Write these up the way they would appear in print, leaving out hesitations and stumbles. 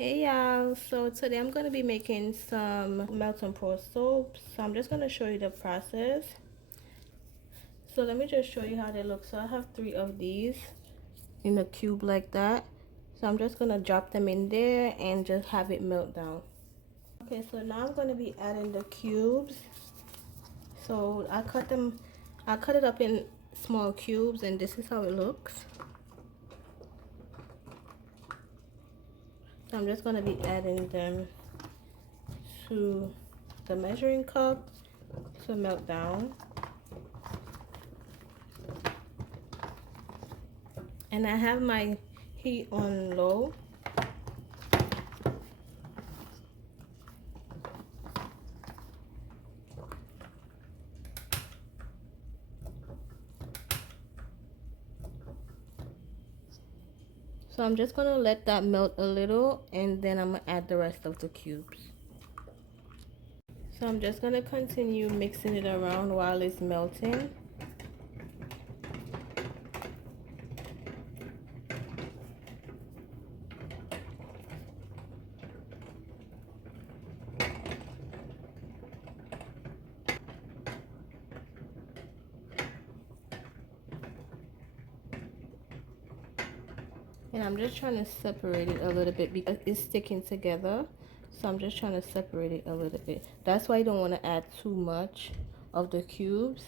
Hey y'all, so today I'm going to be making some melt and pour soap. So I'm just going to show you the process. So let me just show you how they look. So I have 3 of these in a cube like that. So I'm just going to drop them in there and just have it melt down. Okay, so now I'm going to be adding the cubes. So I cut it up in small cubes and this is how it looks. So I'm just going to be adding them to the measuring cup to melt down. And I have my heat on low. So I'm just gonna let that melt a little and then I'm gonna add the rest of the cubes. So I'm just gonna continue mixing it around while it's melting. And I'm just trying to separate it a little bit because it's sticking together. So I'm just trying to separate it a little bit. That's why you don't want to add too much of the cubes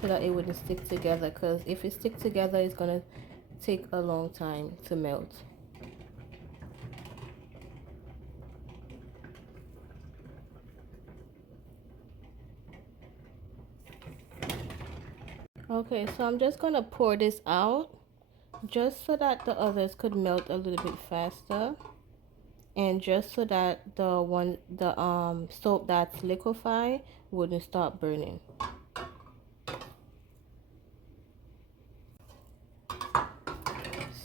so that it wouldn't stick together, because if it sticks together it's gonna take a long time to melt. Okay, so I'm just gonna pour this out just so that the others could melt a little bit faster, and just so that the soap that's liquefied wouldn't start burning.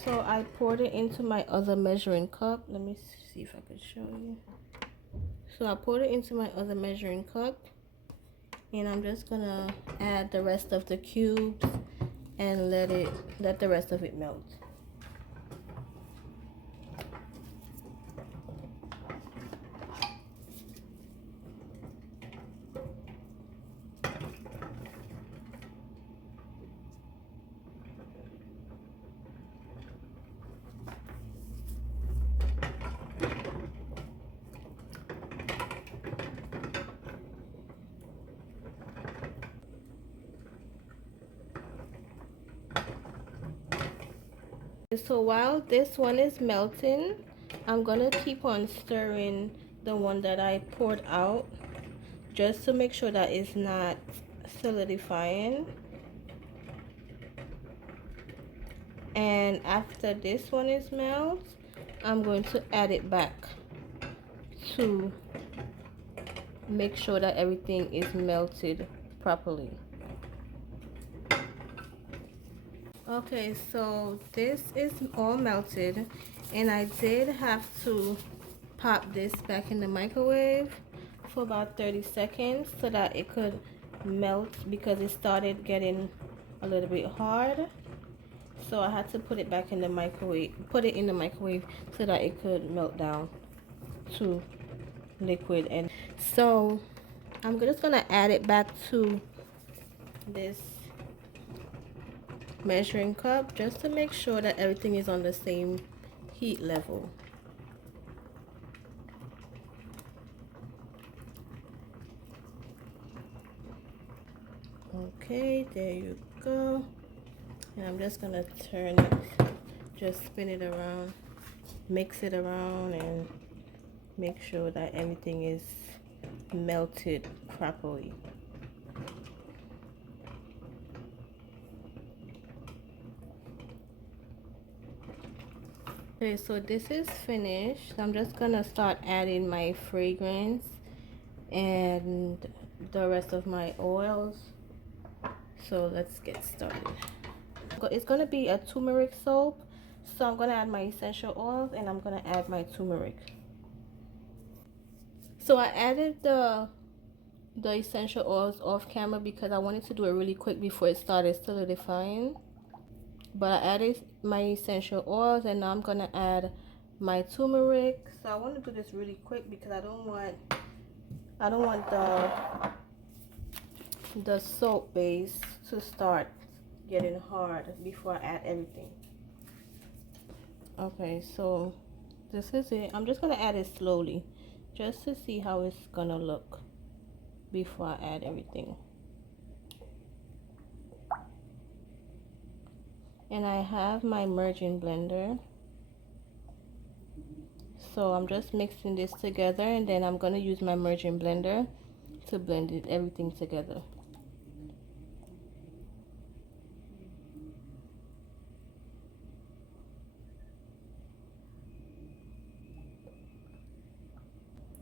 So I poured it into my other measuring cup. Let me see if I could show you. So I poured it into my other measuring cup, and I'm just gonna add the rest of the cubes and let the rest of it melt. So while this one is melting, I'm gonna keep on stirring the one that I poured out just to make sure that it's not solidifying. And after this one is melt, I'm going to add it back to make sure that everything is melted properly. Okay, so this is all melted, and I did have to pop this back in the microwave for about 30 seconds so that it could melt, because it started getting a little bit hard. So I had to put it back in the microwave, so that it could melt down to liquid. And so I'm just gonna add it back to this measuring cup just to make sure that everything is on the same heat level. Okay, there you go. And I'm just gonna turn it, just spin it around, mix it around, and make sure that everything is melted properly. Okay, so this is finished. I'm just gonna start adding my fragrance and the rest of my oils. So let's get started. It's gonna be a turmeric soap, so I'm gonna add my essential oils and I'm gonna add my turmeric. So I added the essential oils off camera because I wanted to do it really quick before it started solidifying. But I added my essential oils, and now I'm gonna add my turmeric. So I want to do this really quick because I don't want the soap base to start getting hard before I add everything. Okay, so this is it. I'm just gonna add it slowly just to see how it's gonna look before I add everything. And I have my merging blender, so I'm just mixing this together, and then I'm gonna use my merging blender to blend everything together.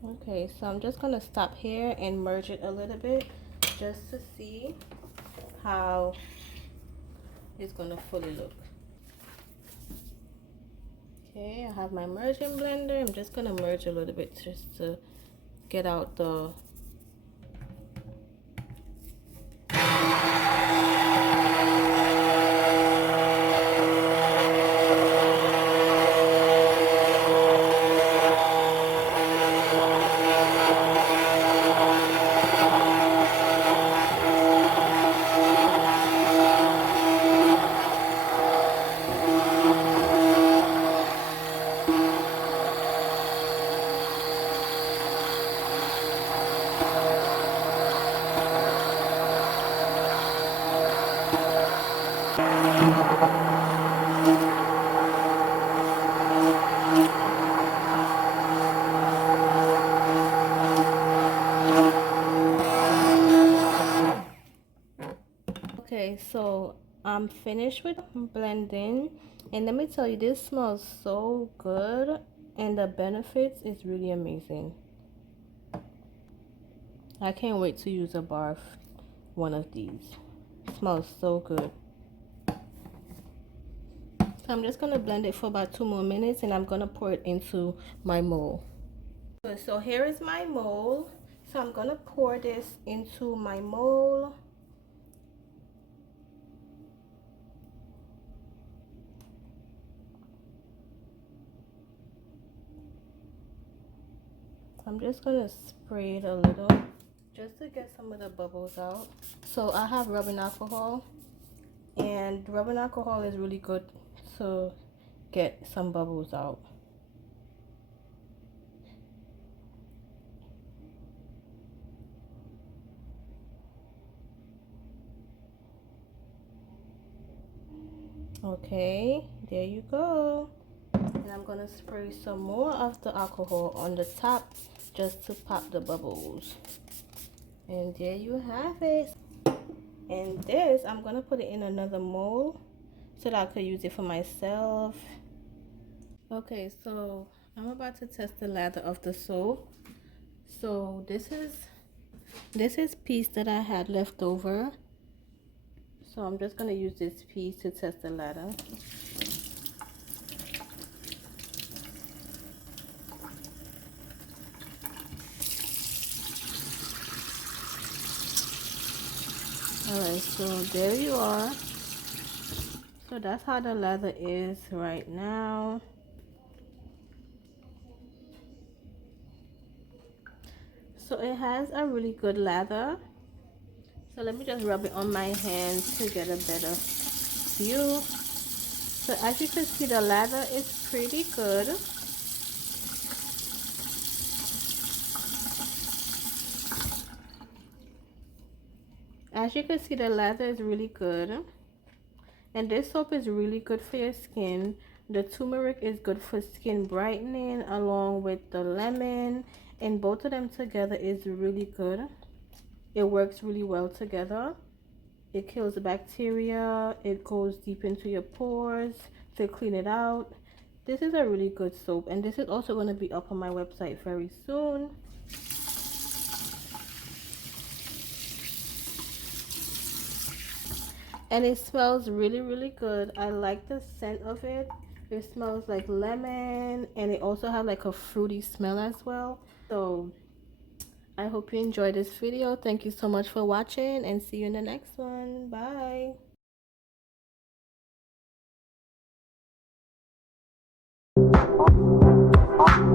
Okay, so I'm just gonna stop here and merge it a little bit just to see how it's gonna fully look. Okay, I have my merging blender. I'm just gonna merge a little bit just to get out the Okay, so I'm finished with blending, and let me tell you, this smells so good, and the benefits is really amazing. I can't wait to use a bar one of these. It smells so good. So I'm just gonna blend it for about 2 more minutes, and I'm gonna pour it into my mold. So here is my mold. So I'm gonna pour this into my mold. I'm just gonna spray it a little just to get some of the bubbles out. So I have rubbing alcohol, and rubbing alcohol is really good to get some bubbles out. Okay, there you go. And I'm gonna spray some more of the alcohol on the top just to pop the bubbles. And there you have it. And this, I'm gonna put it in another mold so that I could use it for myself. Okay, so I'm about to test the lather of the soap. So this is piece that I had left over. So I'm just gonna use this piece to test the lather. Alright, so there you are. So that's how the lather is right now. So it has a really good lather. So let me just rub it on my hands to get a better view. So as you can see, the lather is pretty good. As you can see, the lather is really good. And this soap is really good for your skin. The turmeric is good for skin brightening along with the lemon. And both of them together is really good. It works really well together. It kills the bacteria. It goes deep into your pores to clean it out. This is a really good soap, and this is also going to be up on my website very soon. And it smells really, really good. I like the scent of it. It smells like lemon, and it also has like a fruity smell as well. So I hope you enjoyed this video. Thank you so much for watching, and see you in the next one. Bye. Bye.